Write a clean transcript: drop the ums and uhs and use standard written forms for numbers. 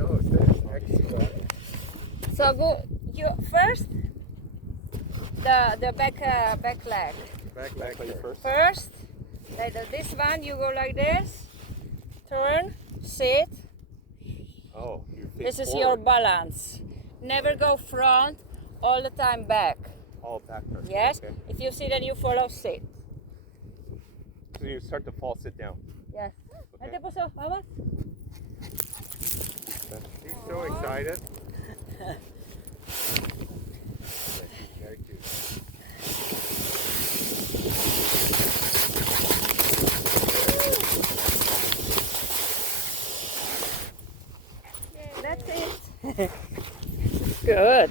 No, sit. Excellent. So go you first the back leg. Back first. First, like this one you go like this, turn, sit. Oh, you face This is forward. your balance. Never go front, all the time back. All back first. Yes? Okay. If you see that you follow, sit. So you start to fall, sit down. Yes. Okay. Ante poso, vamos. He's so excited. Very cute. That's it. Good.